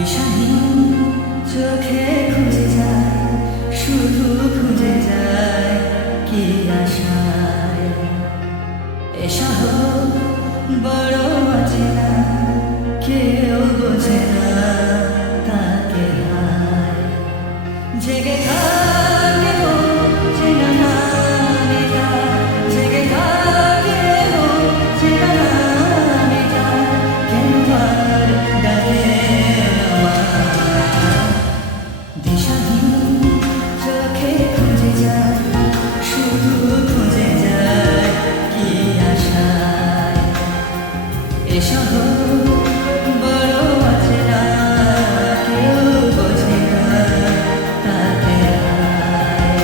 দিশাহীন চোখে খুঁজে যায়, শুধু খুঁজে যায় কি আশায়। এ শহর বড় অচেনা, কেউ বোঝে না তাকে হায়। জেগে থাকে মন, চেনা নামে তার, জেগে থাকে মন, চেনা নামে তার, কেন আর ডাকে না আমায়। দিশাহীন চোখে খুঁজে যায়, শুধু খুঁজে যায় কি আশায়। এ শহর বড় অচেনা, কেউ বোঝে না তাকে হায়।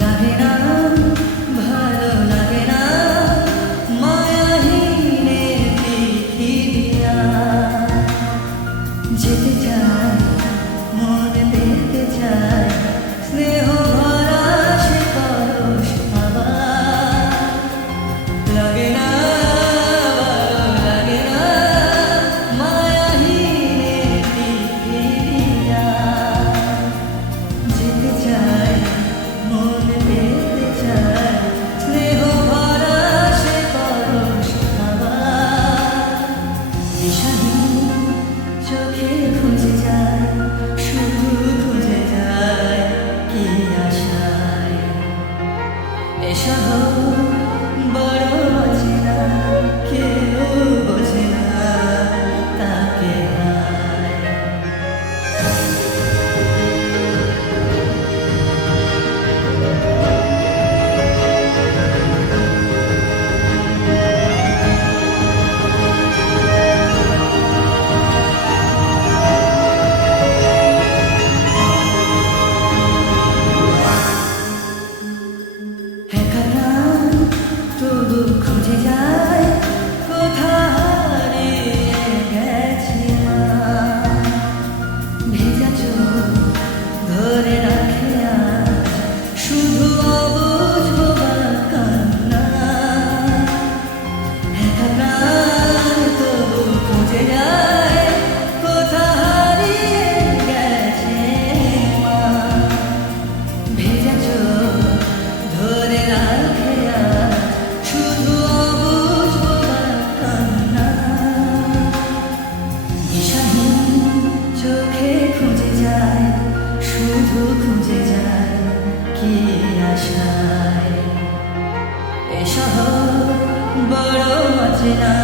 লাগে না, ভালো লাগে না, মায়াহীন এ পৃথিবী আর। যেতে চায় মন, পেতে চায় স্নেহ ভরা সে পরশ আবার। লাগে না, ভালো লাগে না, মায়াহীন এ পৃথিবী আর। যেতে চায় মন, পেতে চায় স্নেহ ভরা সে পরশ আবার। দিশাহীন চোখে খুঁজে যায়, শুধু খুঁজে যায় কি আশায়। এ শহর বড় অচেনা, কেউ বোঝে না তাকে হায়। তবু খুঁজে যায় কোথা হারিয়ে গেছি মা। ভেজা চোখ ধরে রাখে আজ শুধু অবুঝ বোবা কান্না। একা প্রাণ তবু খুঁজে যায় কোথা হারিয়ে গেছে মা। ভেজা চোখ ধরে রাখে আজ শুধু অবুঝ বোবা কান্না। দিশাহীন চোখে খুঁজে যায়, শুধু খুঁজে যায় কি আশায়। এ শহর বড় অচেনা।